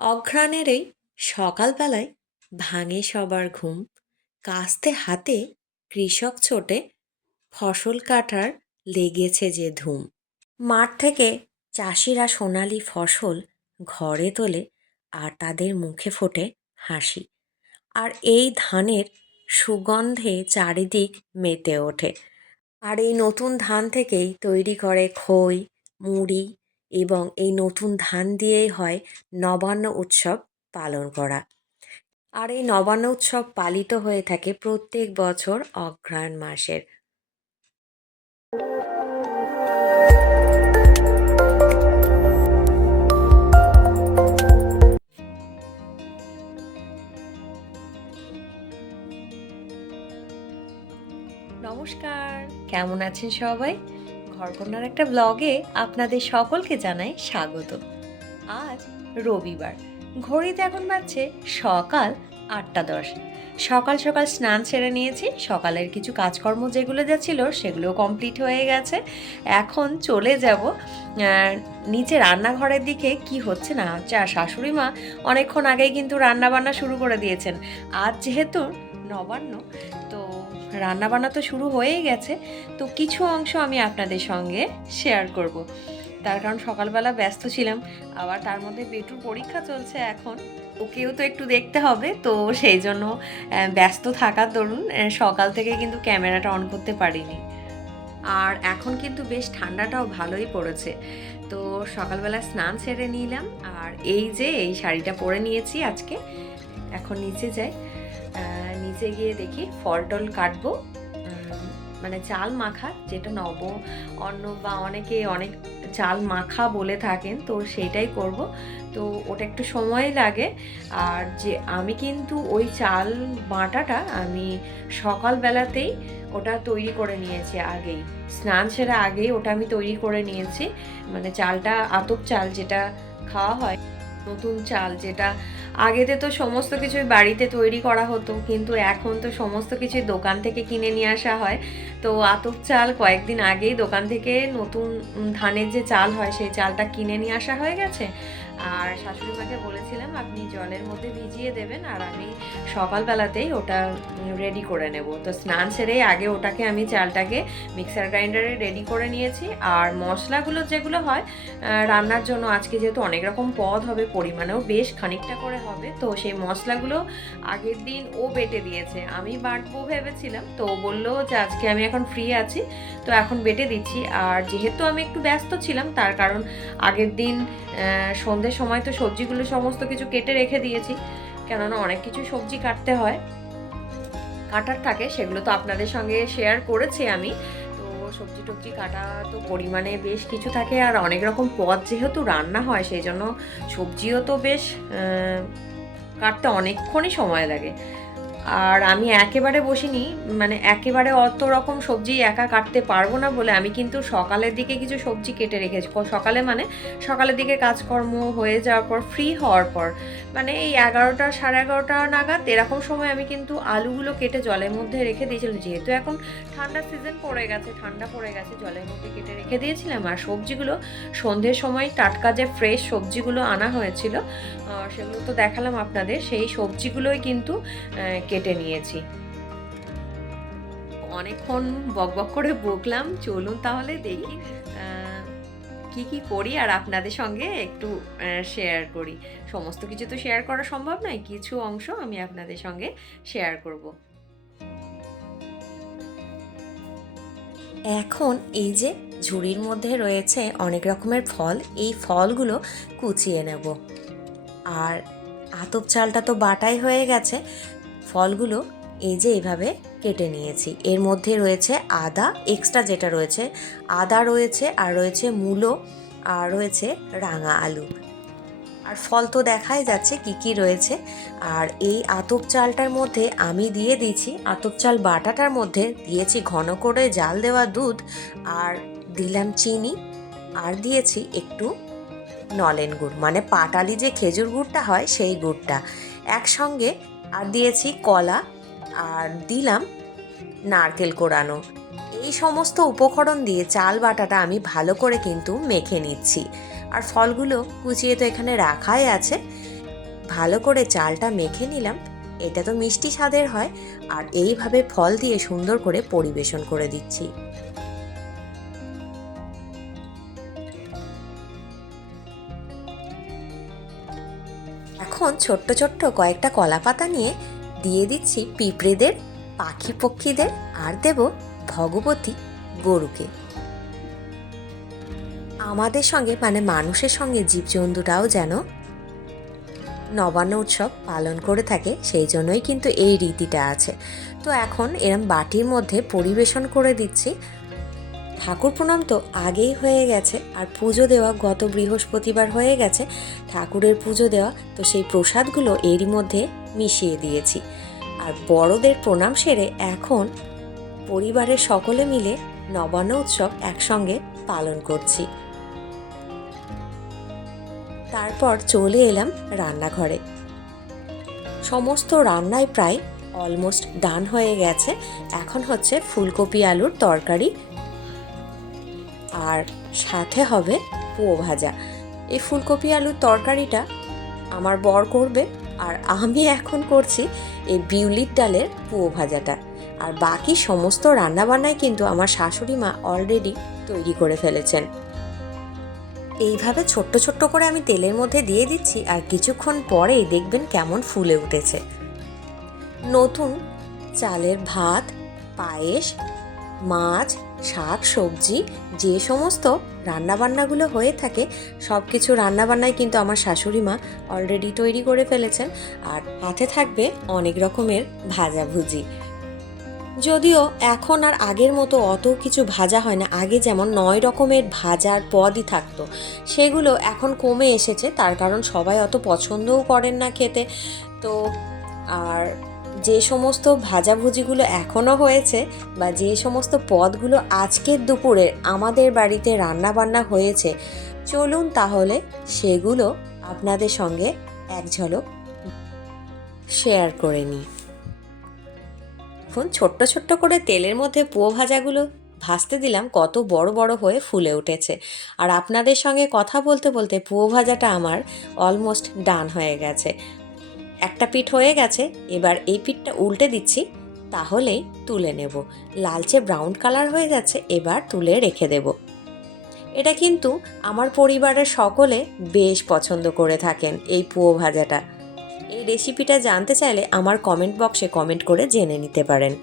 অঘ্রাণের এই সকালবেলায় ভাঙে সবার ঘুম, কাস্তে হাতে কৃষক ছোটে ফসল কাটার লেগেছে যে ধুম। মাঠ থেকে চাষিরা সোনালি ফসল ঘরে তোলে আর তাদের মুখে ফোটে হাসি। আর এই ধানের সুগন্ধে চারিদিক মেতে ওঠে। আর এই নতুন ধান থেকেই তৈরি করে খই, মুড়ি এবং এই নতুন ধান দিয়েই হয় নবান্ন উৎসব পালন করা। আর এই নবান্ন উৎসব পালিত হয়ে থাকে প্রত্যেক বছর অঘ্রাণ মাসের। নমস্কার। কেমন আছেন সবাই? ঘরকন্যার একটা ব্লগে আপনাদের সকলকে জানাই স্বাগত। আজ রবিবার। ঘড়িতে এখন বাজছে সকাল আটটা দশ। সকাল সকাল স্নান সেরে নিয়েছি। সকালের কিছু কাজকর্ম যেগুলো যা ছিল সেগুলো কমপ্লিট হয়ে গেছে। এখন চলে যাব নিচে রান্নাঘরের দিকে কি হচ্ছে না চা শাশুড়ি মা অনেকক্ষণ আগেই কিন্তু রান্না বান্না শুরু করে দিয়েছেন। আজ যেহেতু নবান্ন, তো রান্না বান্না তো শুরু হয়েই গেছে, তো কিছু অংশ আমি আপনাদের সঙ্গে শেয়ার করব। তার কারণ সকালবেলা ব্যস্ত ছিলাম, আবার তার মধ্যে বেটুর পরীক্ষা চলছে এখন, ওকেও তো একটু দেখতে হবে, তো সেই জন্য ব্যস্ত থাকার দরুন সকাল থেকে কিন্তু ক্যামেরাটা অন করতে পারিনি। আর এখন কিন্তু বেশ ঠান্ডাটাও ভালোই পড়েছে, তো সকালবেলা স্নান সেরে নিলাম, আর এই যে এই শাড়িটা পরে নিয়েছি আজকে, এখন নিচে যাই। নিচে গিয়ে দেখি ফল টল কাটবো। মানে চাল মাখা, যেটা নব, অন্ন বা অনেকে অনেক চাল মাখা বলে থাকেন, তো সেইটাই করব। তো ওটা একটু সময় লাগে। আর যে আমি কিন্তু ওই চাল বাটাটা আমি সকালবেলাতেই ওটা তৈরি করে নিয়েছি আগেই। স্নান সেরা আগেই ওটা আমি তৈরি করে নিয়েছি। মানে চালটা আতপ চাল যেটা খাওয়া হয়, নতুন চাল যেটা আগেতে তো সমস্ত কিছুই বাড়িতে তৈরি করা হতো, কিন্তু এখন তো সমস্ত কিছুই দোকান থেকে কিনে নিয়ে আসা হয়। তো আতপ চাল কয়েকদিন আগেই দোকান থেকে নতুন ধানের যে চাল হয়, সেই চালটা কিনে নিয়ে আসা হয়ে গেছে। আর শাশুড়ি মাকে বলেছিলাম আপনি জলের মধ্যে ভিজিয়ে দেবেন আর আমি সকালবেলাতেই ওটা রেডি করে নেব। তো স্নান সেরেই আগে ওটাকে আমি চালটাকে মিক্সার গ্রাইন্ডারে রেডি করে নিয়েছি। আর মশলাগুলো যেগুলো হয় রান্নার জন্য আজকে যেহেতু অনেক রকম পদ হবে পরিমাণেও বেশ খানিকটা করে হবে তো সেই মশলাগুলো আগের দিন ও বেটে দিয়েছে। আমি বাটবো ভেবেছিলাম তো বলল যে আজকে আমি এখন ফ্রি আছি তো এখন বেটে দিচ্ছি। আর যেহেতু আমি একটু ব্যস্ত ছিলাম তার কারণ আগের দিন আহ, সন্ধ্যের সময় তো সবজিগুলো সমস্ত কিছু কেটে রেখে দিয়েছি। কেননা অনেক কিছু সবজি কাটতে হয়। কাটার থাকে, সেগুলো তো আপনাদের সঙ্গে শেয়ার করেছি আমি। সবজি টবজি কাটা তো পরিমাণে বেশ কিছু থাকে আর অনেক রকম পদ যেহেতু রান্না হয়, সেই জন্য সবজিও তো বেশ কাটতে অনেকক্ষণই সময় লাগে। আর আমি একেবারে বসিনি মানে একেবারে অত রকম সবজি একা কাটতে পারব না বলে আমি কিন্তু সকালের দিকে কিছু সবজি কেটে রেখেছি। সকালে মানে সকালের দিকে কাজকর্ম হয়ে যাওয়ার পর ফ্রি হওয়ার পর মানে এই এগারোটা সাড়ে এগারোটা নাগাদ এরকম সময় আমি কিন্তু আলুগুলো কেটে জলের মধ্যে রেখে দিয়েছিলাম। যেহেতু এখন ঠান্ডার সিজন পড়ে গেছে, ঠান্ডা পড়ে গেছে, জলের মধ্যে কেটে রেখে দিয়েছিলাম। আর সবজিগুলো, সন্ধ্যের সময় টাটকা যে ফ্রেশ সবজিগুলো আনা হয়েছিল সেগুলো তো দেখালাম আপনাদের, সেই সবজিগুলোই কিন্তু কেটে নিয়েছি। অনেকক্ষণ বকবক করে বকলাম, চলুন তাহলে দেখি কি কি করি আর আপনাদের সঙ্গে একটু শেয়ার করি। সমস্ত কিছু তো শেয়ার করা সম্ভব নয়, কিছু অংশ আমি আপনাদের সঙ্গে শেয়ার করব। এখন এই যে ঝুড়ির মধ্যে রয়েছে অনেক রকমের ফল, এই ফলগুলো কুচিয়ে নেব। আর আতপ চালটা তো বাটাই হয়ে গেছে ফলগুলো এই যে এইভাবে কেটে নিয়েছি। এর মধ্যে রয়েছে আদা এক্সট্রা যেটা রয়েছে, আদা রয়েছে আর রয়েছে মূলো আর রয়েছে রাঙা আলু। আর ফল তো দেখাই যাচ্ছে কি কি রয়েছে। আর এই আতপ চালটার মধ্যে আমি দিয়ে দিয়েছি, আতপ চাল বাটাটার মধ্যে দিয়েছি ঘন করে জাল দেওয়া দুধ আর দিলাম চিনি আর দিয়েছি একটু নলেন গুড়। মানে পাটালি যে খেজুর গুড়টা হয় সেই গুড়টা। একসঙ্গে আর দিয়েছি কলা আর দিলাম নারকেল কোড়ানো এই সমস্ত উপকরণ দিয়ে চাল বাটাটা আমি ভালো করে কিন্তু মেখে নিচ্ছি। আর ফলগুলো কুচিয়ে তো এখানে রাখাই আছে। ভালো করে চালটা মেখে নিলাম। এটা তো মিষ্টি স্বাদের হয়। আর এইভাবে ফল দিয়ে সুন্দর করে পরিবেশন করে দিচ্ছি। এখন ছোট্ট ছোট্ট কয়েকটা কলা পাতা নিয়ে দিয়ে দিচ্ছি পিঁপড়েদের পাখি পক্ষীদের আর দেব ভগবতী গরুকে। আমাদের সঙ্গে মানে মানুষের সঙ্গে জীবজন্তুটাও যেন নবান্ন উৎসব পালন করে থাকে, সেই জন্যই কিন্তু এই রীতিটা আছে। তো এখন এরম বাটির মধ্যে পরিবেশন করে দিচ্ছি। ঠাকুর প্রণাম তো আগেই হয়ে গেছে, আর পুজো দেওয়া গত বৃহস্পতিবার হয়ে গেছে, ঠাকুরের পুজো দেওয়া তো সেই প্রসাদগুলো এরই মধ্যে মিশিয়ে দিয়েছি। আর বড়দের প্রণাম সেরে এখন পরিবারের সকলে মিলে নবান্ন উৎসব একসঙ্গে পালন করছি। তারপর চলে এলাম রান্নাঘরে। সমস্ত রান্নায় প্রায় অলমোস্ট ডান হয়ে গেছে, এখন হচ্ছে ফুলকপি আলুর তরকারি আর সাথে হবে পুয়ো ভাজা। এই ফুলকপি আলুর তরকারিটা আমার বর করবে আর আমি এখন করছি এই বিউলির ডালের পুয়ো ভাজাটা। আর বাকি সমস্ত রান্নাবান্নাই কিন্তু আমার শাশুড়ি মা অলরেডি তৈরি করে ফেলেছেন। এইভাবে ছোট্ট ছোট্ট করে আমি তেলের মধ্যে দিয়ে দিচ্ছি আর কিছুক্ষণ পরেই দেখবেন কেমন ফুলে উঠেছে। নতুন চালের ভাত, পায়েস মাছ, শাক, সবজি, যে সমস্ত রান্নাবান্নাগুলো হয়ে থাকে সব কিছু রান্নাবান্নাই কিন্তু আমার শাশুড়ি মা অলরেডি তৈরি করে ফেলেছেন। আর হাতে থাকবে অনেক রকমের ভাজাভুজি যদিও এখন আর আগের মতো অত কিছু ভাজা হয় না, আগে যেমন নয় রকমের ভাজার পদই থাকতো, সেগুলো এখন কমে এসেছে, তার কারণ সবাই অত পছন্দও করেন না খেতে। তো আর যে সমস্ত ভাজাভুজিগুলো এখনও হয়েছে বা যে সমস্ত পদগুলো আজকের দুপুরে আমাদের বাড়িতে রান্না বান্না হয়েছে, চলুন তাহলে সেগুলো আপনাদের সঙ্গে এক ঝলক শেয়ার করে নিই। এখন ছোট্ট ছোট্ট করে তেলের মধ্যে পুয়ো ভাজাগুলো ভাজতে দিলাম, কত বড় বড় হয়ে ফুলে উঠেছে। আর আপনাদের সঙ্গে কথা বলতে বলতে পুয়ো ভাজাটা আমার অলমোস্ট ডান হয়ে গেছে। একটা পিঠ হয়ে গেছে, এবার এই পিঠটা উল্টে দিচ্ছি তাহলেই তুলে নেব। লালচে ব্রাউন কালার হয়ে যাচ্ছে এবার তুলে রেখে দেব। এটা কিন্তু আমার পরিবারের সকলে বেশ পছন্দ করে থাকেন এই পুয়ো ভাজাটা। এই রেসিপিটা জানতে চাইলে আমার কমেন্ট বক্সে কমেন্ট করে জেনে নিতে পারেন।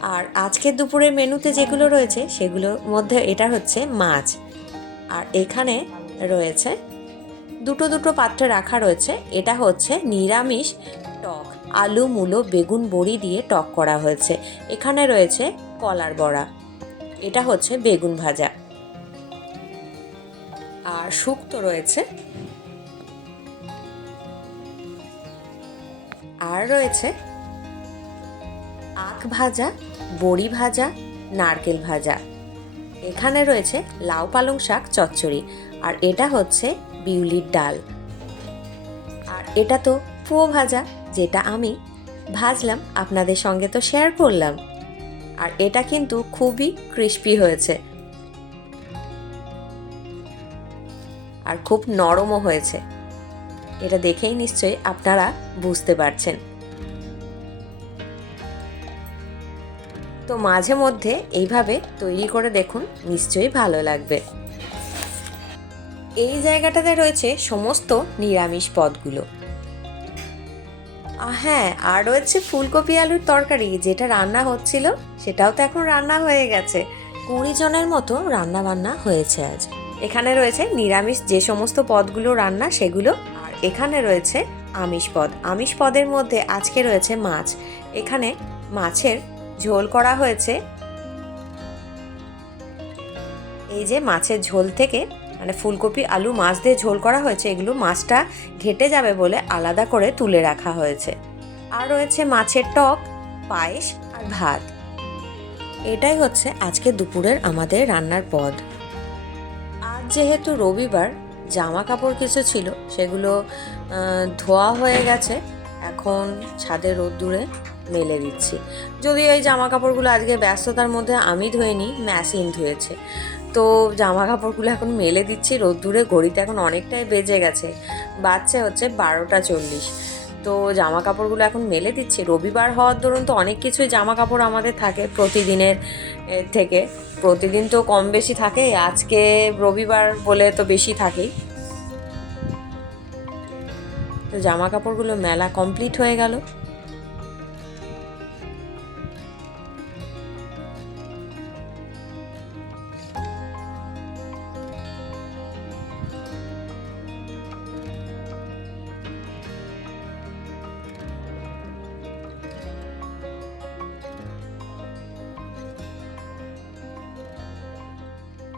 আর আজকের দুপুরের মেনুতে যেগুলো রয়েছে, সেগুলোর মধ্যে এটা হচ্ছে মাছ। আর এখানে রয়েছে দুটো দুটো পাত্রে রাখা রয়েছে। এটা হচ্ছে নিরামিষ টক, আলু, মূলো, বেগুন, বড়ি দিয়ে টক করা হয়েছে। এখানে রয়েছে কলার বড়া। এটা হচ্ছে বেগুন ভাজা। আর শুক্তো রয়েছে। আর রয়েছে আখ ভাজা, বড়ি ভাজা, নারকেল ভাজা। এখানে রয়েছে লাউ পালং শাক চচ্চড়ি। আর এটা হচ্ছে বিউলির ডাল। আর এটা তো পুয়ো ভাজা, যেটা আমি ভাজলাম, আপনাদের সঙ্গে তো শেয়ার করলাম। আর এটা কিন্তু খুবই ক্রিস্পি হয়েছে। আর খুব নরমও হয়েছে। এটা দেখেই নিশ্চয়ই আপনারা বুঝতে পারছেন। তো মাঝে মধ্যে এইভাবে তৈরি করে দেখুন, নিশ্চয়ই ভালো লাগবে। এই জায়গাটাতে রয়েছে সমস্ত নিরামিষ পদগুলো। হ্যাঁ আর রয়েছে ফুলকপি আলুর তরকারি, যেটা রান্না হচ্ছিল, সেটাও তো এখন রান্না হয়ে গেছে। কুড়ি জনের মতো রান্না বান্না হয়েছে আজ। এখানে রয়েছে নিরামিষ যে সমস্ত পদগুলো রান্না, সেগুলো, আর এখানে রয়েছে আমিষ পদ। আমিষ পদের মধ্যে আজকে রয়েছে মাছ। এখানে মাছের ঝোল করা হয়েছে। এই যে মাছের ঝোল থেকে মানে ফুলকপি, আলু, মাছ দিয়ে ঝোল করা হয়েছে, এগুলো মাছটা ঘেটে যাবে বলে আলাদা করে তুলে রাখা হয়েছে। আর রয়েছে মাছের টক, পায়েস আর ভাত। এটাই হচ্ছে আজকে দুপুরের আমাদের রান্নার পদ। আজ যেহেতু রবিবার জামা কাপড় কিছু ছিল, সেগুলো ধোয়া হয়ে গেছে, এখন ছাদে রোদ্দুরে মেলে দিচ্ছি। যদিও এই জামা কাপড়গুলো আজকে ব্যস্ততার মধ্যে আমি ধুয়ে নিই মেশিন ধুয়েছে। তো জামা কাপড়গুলো এখন মেলে দিচ্ছি, রোদ্দুরে ঘড়িতে এখন অনেকটাই বেজে গেছে। বাচ্চা হচ্ছে বারোটা চল্লিশ। তো জামা কাপড়গুলো এখন মেলে দিচ্ছি। রবিবার হওয়ার দরুন তো অনেক কিছুই জামা কাপড় আমাদের থাকে প্রতিদিনের থেকে। প্রতিদিন তো কম বেশি থাকে, আজকে রবিবার বলে তো বেশি থাকেই। তো জামা কাপড়গুলো মেলা কমপ্লিট হয়ে গেল।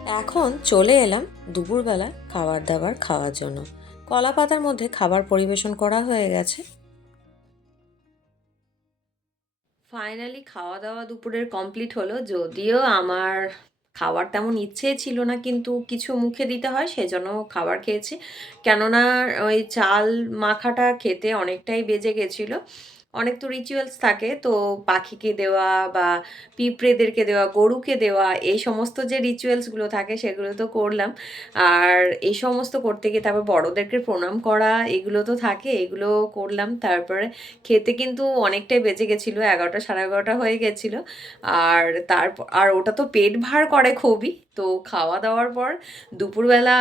এখন চলে এলাম দুপুরবেলা খাবার দাবার খাওয়ার জন্য। কলা পাতার মধ্যে খাবার পরিবেশন করা হয়ে গেছে। ফাইনালি খাওয়া দাওয়া দুপুরের কমপ্লিট হলো। যদিও আমার খাওয়ার তেমন ইচ্ছে ছিল না, কিন্তু কিছু মুখে দিতে হয়, সেজন্য খাবার খেয়েছি। কেননা ওই চাল মাখাটা খেতে অনেকটাই বেজে গেছিল। অনেক তো রিচুয়ালস থাকে। তো পাখিকে দেওয়া বা পিঁপড়েদেরকে দেওয়া, গরুকে দেওয়া, এই সমস্ত যে রিচুয়ালসগুলো থাকে সেগুলো তো করলাম। আর এই সমস্ত করতে গিয়ে তারপর বড়োদেরকে প্রণাম করা, এগুলো তো থাকে, এগুলো করলাম। তারপরে খেতে কিন্তু অনেকটাই বেজে গেছিল, এগারোটা সাড়ে এগারোটা হয়ে গেছিল। আর তারপর আর ওটা তো পেট ভার করে খুবই। তো খাওয়া দাওয়ার পর দুপুরবেলা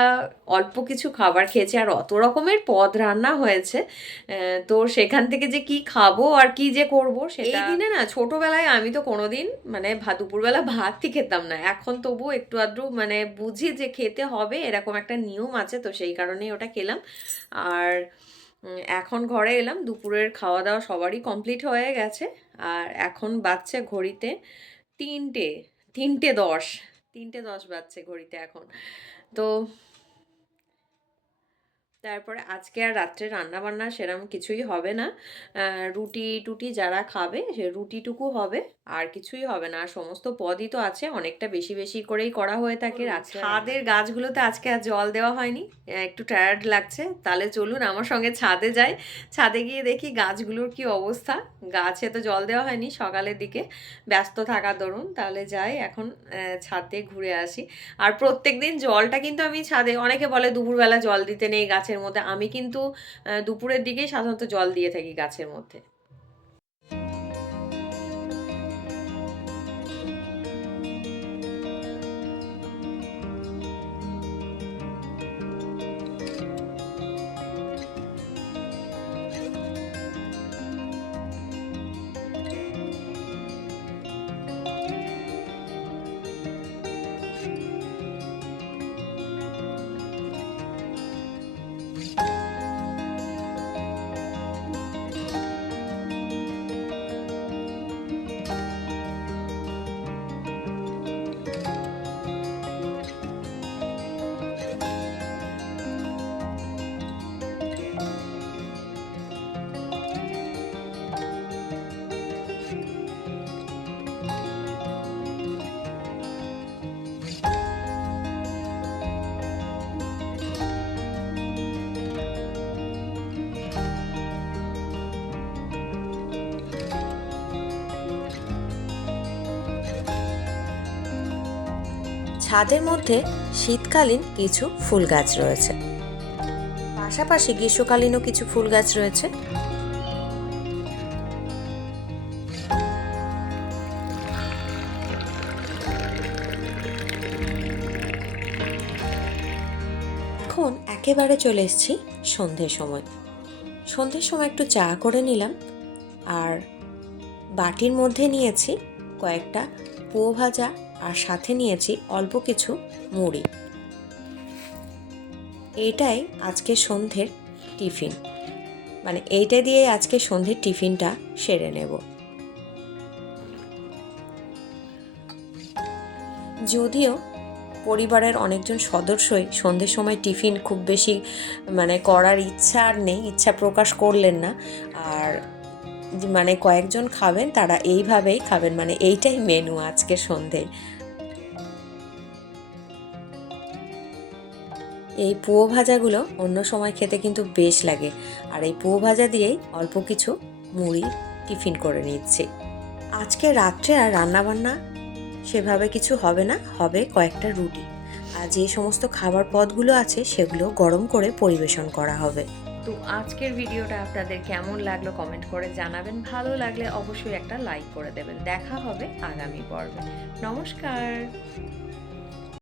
অল্প কিছু খাবার খেয়েছি। আর অত রকমের পদ রান্না হয়েছে। তো সেখান থেকে যে কি খাব আর কি যে করব সেটা এই দিনে না ছোটবেলায় আমি তো কোনোদিন মানে ভা- দুপুরবেলা ভাতই খেতাম না। এখন তবু একটু আধটু মানে বুঝি যে খেতে হবে এরকম একটা নিয়ম আছে তো সেই কারণেই ওটা খেলাম। আর এখন ঘরে এলাম দুপুরের খাওয়া দাওয়া সবারই কমপ্লিট হয়ে গেছে। আর এখন বাজছে ঘড়িতে তিনটে তিনটে দশ তিনটে দশ বাজছে ঘড়িতে এখন। তো তারপরে আজকে আর রাত্রে রান্না বান্না সেরকম কিছুই হবে না। রুটি টুটি যারা খাবে সে রুটিটুকু হবে আর কিছুই হবে না। আর সমস্ত পদই তো আছে অনেকটা বেশি বেশি করেই করা হয়ে থাকে। ছাদের গাছগুলোতে আজকে আর জল দেওয়া হয়নি। একটু টায়ার্ড লাগছে। তাহলে চলুন আমার সঙ্গে ছাদে যাই। ছাদে গিয়ে দেখি গাছগুলোর কি অবস্থা। গাছে তো জল দেওয়া হয়নি সকালের দিকে। ব্যস্ত থাকার দরুন। তাহলে যাই এখন ছাদে ঘুরে আসি। আর প্রত্যেক দিন জলটা কিন্তু আমি ছাদে অনেকে বলে দুপুরবেলা জল দিতে নেই গাছের মধ্যে আমি কিন্তু দুপুরের দিকেই সাধারণত জল দিয়ে থাকি গাছের মধ্যে। ছাদের মধ্যে শীতকালীন কিছু ফুল গাছ রয়েছে। পাশাপাশি গ্রীষ্মকালীনও কিছু ফুল গাছ রয়েছে। এখন একেবারে চলে এসেছি সন্ধ্যের সময়। সন্ধ্যের সময় একটু চা করে নিলাম আর বাটির মধ্যে নিয়েছি কয়েকটা পুয়ো ভাজা আর সাথে নিয়েছি অল্প কিছু মুড়ি। এইটাই আজকে সন্ধ্যের টিফিন। মানে এইটা দিয়ে আজকে সন্ধ্যের টিফিনটা সেরে নেব। যদিও পরিবারের অনেকজন সদস্যই সন্ধ্যের সময় টিফিন খুব বেশি মানে করার ইচ্ছা আর নেই, ইচ্ছা প্রকাশ করলেন না। আর মানে কয়েকজন খাবেন, তারা এইভাবেই খাবেন। মানে এইটাই মেনু আজকে সন্ধ্যেয় এই পুয়ো ভাজাগুলো অন্য সময় খেতে কিন্তু বেশ লাগে। আর এই পুয়ো ভাজা দিয়েই অল্প কিছু মুড়ি টিফিন করে নিচ্ছি। আজকে রাত্রে আর রান্নাবান্না সেভাবে কিছু হবে না, হবে কয়েকটা রুটি। আর যে সমস্ত খাবার পদগুলো আছে সেগুলো গরম করে পরিবেশন করা হবে। তো আজকের ভিডিওটা আপনাদের কেমন লাগল কমেন্ট করে জানাবেন। ভালো লাগলে অবশ্যই একটা লাইক করে দেবেন। দেখা হবে আগামী পর্বে। নমস্কার।